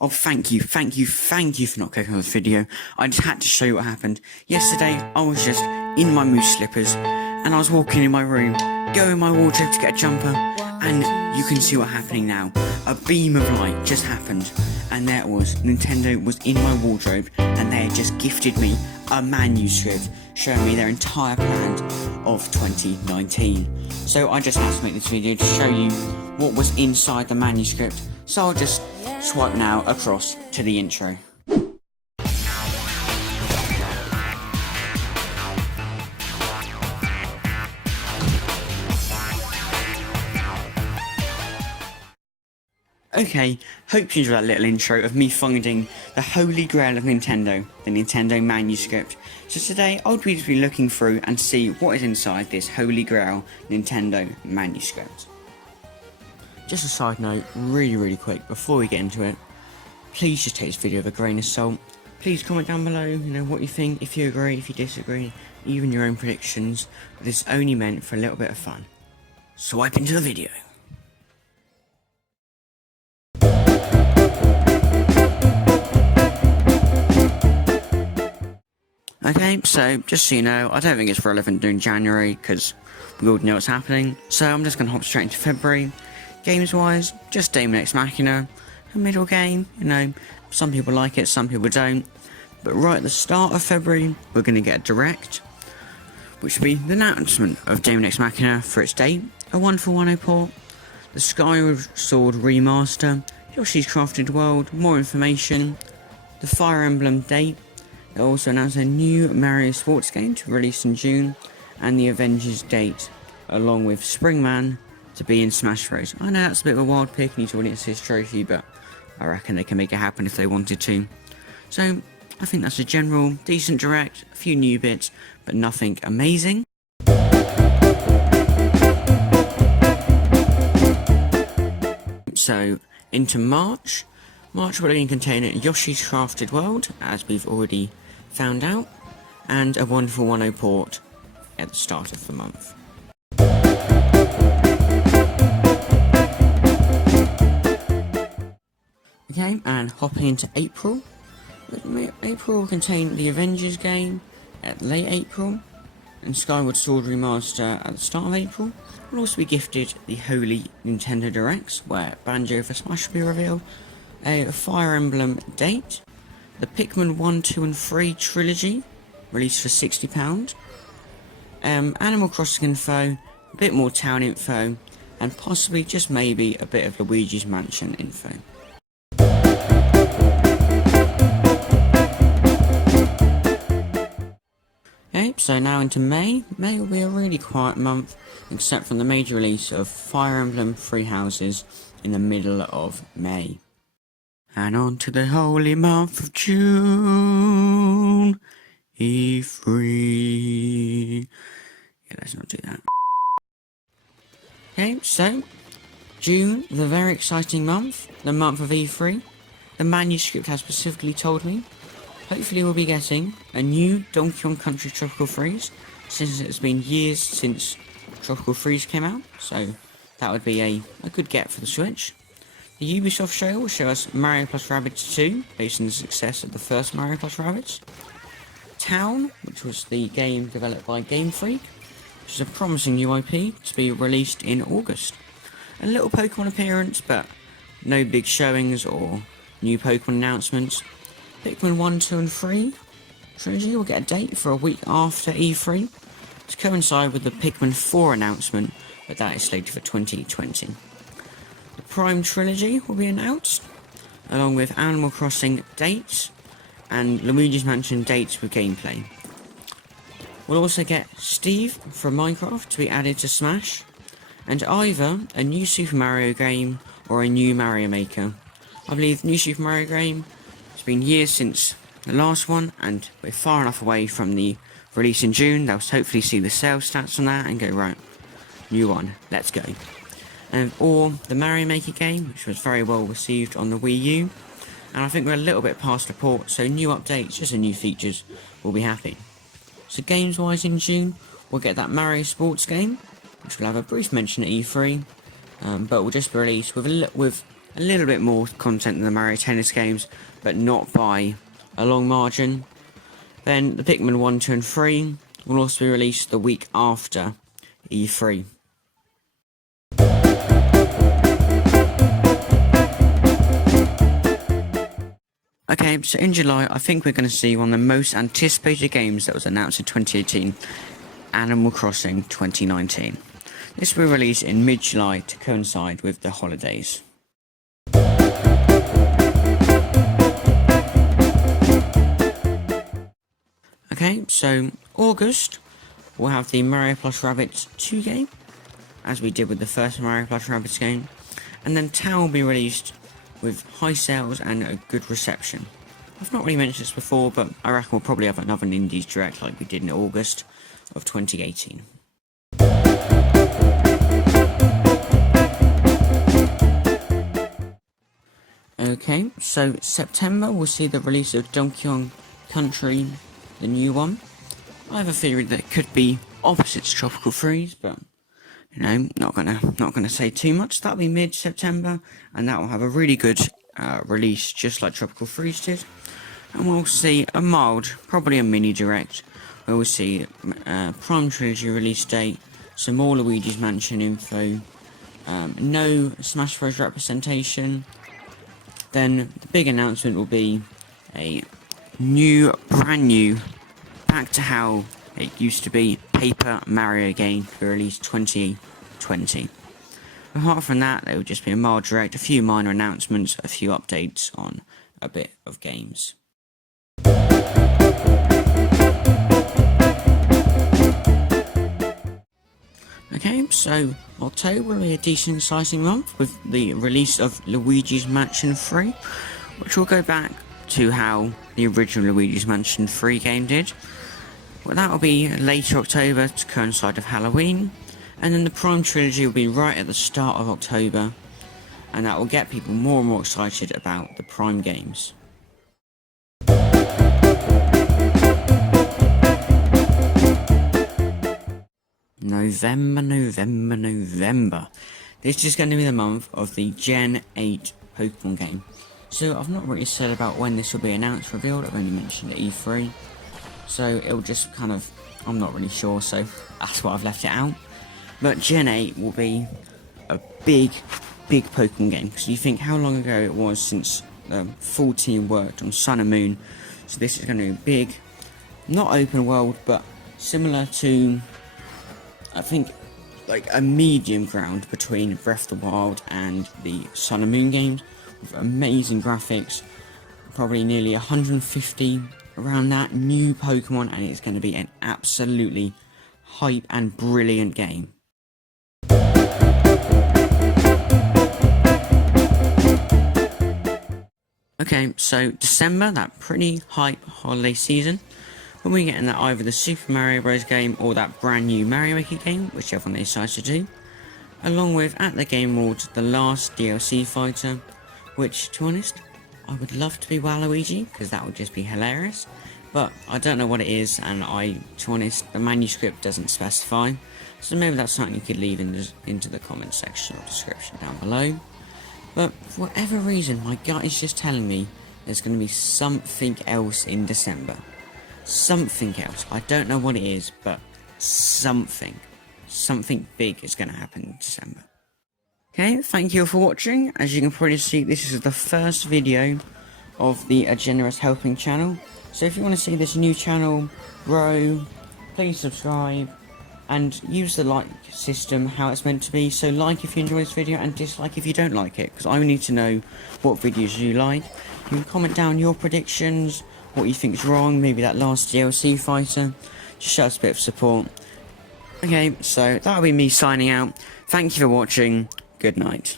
Oh, thank you for not clicking on this video. I just had to show you what happened. Yesterday, I was just in my moose slippers, and I was walking in my room, going in my wardrobe to get a jumper, and you can see what's happening now. A beam of light just happened, and there it was. Nintendo was in my wardrobe, and they had just gifted me a manuscript showing me their entire plan of 2019. So I just had to make this video to show you what was inside the manuscript. So I'll just swipe now across to the intro. Okay, hope you enjoyed that little intro of me finding the holy grail of Nintendo, the Nintendo manuscript. So today I'll be looking through and see what is inside this holy grail Nintendo manuscript. Just a side note, really quick, before we get into it, please just take this video with a grain of salt. Please comment down below, what you think, if you agree, if you disagree, even your own predictions. This is only meant for a little bit of fun. Swipe into the video. Okay, so just so you know, I don't think it's relevant during January, because we all know what's happening. So I'm just going to hop straight into February. Games wise, just Daemon X Machina, a middle game, some people like it, some people don't. But right at the start of February, we're going to get a direct, which will be the announcement of Daemon X Machina for its date, a 1-for-1 port, the Skyward Sword remaster, Yoshi's Crafted World, more information, the Fire Emblem date. They also announced a new Mario sports game to release in June, and the Avengers date, along with Springman to be in Smash Bros. I know that's a bit of a wild pick and he's already his trophy, but I reckon they can make it happen if they wanted to. So I think that's a general decent direct, a few new bits, but nothing amazing. So into March will only contain Yoshi's Crafted World, as we've already found out, and a 1-for-1 port at the start of the month. Okay, and hopping into April. April will contain the Avengers game at late April, and Skyward Sword Remaster at the start of April. We'll also be gifted the Holy Nintendo Directs, where Banjo for Smash will be revealed, a Fire Emblem date, the Pikmin 1, 2 and 3 trilogy, released for £60, Animal Crossing info, a bit more town info, and possibly, just maybe, a bit of Luigi's Mansion info. Okay, so now into May. May will be a really quiet month, except for the major release of Fire Emblem Three Houses in the middle of May. And on to the holy month of June, E3. Yeah, let's not do that. Okay, so, June, the very exciting month, the month of E3. The manuscript has specifically told me, hopefully we'll be getting a new Donkey Kong Country Tropical Freeze, since it's been years since Tropical Freeze came out, so that would be a good get for the Switch. The Ubisoft show will show us Mario plus Rabbids 2, based on the success of the first Mario plus Rabbids. Town, which was the game developed by Game Freak, which is a promising new IP to be released in August. A little Pokemon appearance, but no big showings or new Pokemon announcements. Pikmin 1, 2 and 3 trilogy will get a date for a week after E3 to coincide with the Pikmin 4 announcement, but that is slated for 2020. The Prime trilogy will be announced, along with Animal Crossing dates and Luigi's Mansion dates with gameplay. We'll also get Steve from Minecraft to be added to Smash, and either a new Super Mario game or a new Mario Maker. I believe the new Super Mario game, it's been years since the last one, and we're far enough away from the release in June. They'll hopefully see the sales stats on that and go, right, new one, let's go. Or the Mario Maker game, which was very well received on the Wii U, and I think we're a little bit past the port, so new updates, just new features, we'll be happy. So games wise in June, we'll get that Mario sports game, which will have a brief mention at E3, but will just be released with a little bit more content than the Mario Tennis games, but not by a long margin. Then the Pikmin 1, 2 and 3 will also be released the week after E3. Okay, so in July, I think we're going to see one of the most anticipated games that was announced in 2018, Animal Crossing 2019. This will be released in mid-July to coincide with the holidays. Okay, so August, we'll have the Mario Plus Rabbids 2 game, as we did with the first Mario Plus Rabbids game, and then Town will be released with high sales and a good reception. I've not really mentioned this before, but I reckon we'll probably have another Indies Direct like we did in August of 2018. Okay, so September we'll see the release of Donkey Kong Country, the new one. I have a theory that it could be opposites Tropical Freeze, but you know, not gonna say too much. That'll be mid-September, and that will have a really good release, just like Tropical Freeze did. And we'll see a mild, probably a mini direct, where we'll see Prime Trilogy release date, some more Luigi's Mansion info, no Smash Bros representation. Then the big announcement will be a brand new, back to how it used to be, Paper Mario game to be released 2020. Apart from that, there will just be a mild direct, a few minor announcements, a few updates on a bit of games. Okay, so October will be a decent exciting month with the release of Luigi's Mansion 3, which will go back to how the original Luigi's Mansion 3 game did. Well, that will be later October to coincide with Halloween, and then the Prime Trilogy will be right at the start of October, and that will get people more and more excited about the Prime games. November. This is going to be the month of the Gen 8 Pokemon game. So I've not really said about when this will be announced, revealed. I've only mentioned E3. So it'll just kind of, I'm not really sure, so that's why I've left it out. But Gen 8 will be a big Pokemon game. Because you think how long ago it was since the full team worked on Sun and Moon. So this is going to be big, not open world, but similar to, I think, like a medium ground between Breath of the Wild and the Sun and Moon games, with amazing graphics, probably nearly 150 around that new Pokemon, and it's going to be an absolutely hype and brilliant game. Okay, so December, that pretty hype holiday season. When we get in that either the Super Mario Bros. Game or that brand new Mario Maker game, whichever one they decide to do. Along with, at the Game Awards, the last DLC fighter, which, to be honest, I would love to be Waluigi, because that would just be hilarious. But I don't know what it is, and to be honest, the manuscript doesn't specify. So maybe that's something you could leave into the comment section or description down below. But for whatever reason, my gut is just telling me there's going to be something else in December. Something else. I don't know what it is, but something big is going to happen in December. Okay, thank you for watching. As you can probably see, this is the first video of the A Generous Helping channel. So if you want to see this new channel grow, please subscribe and use the like system how it's meant to be. So like if you enjoy this video and dislike if you don't like it, because I need to know what videos you like. You can comment down your predictions, what you think is wrong, maybe that last DLC fighter. Just show us a bit of support. Okay, so that'll be me signing out. Thank you for watching. Good night.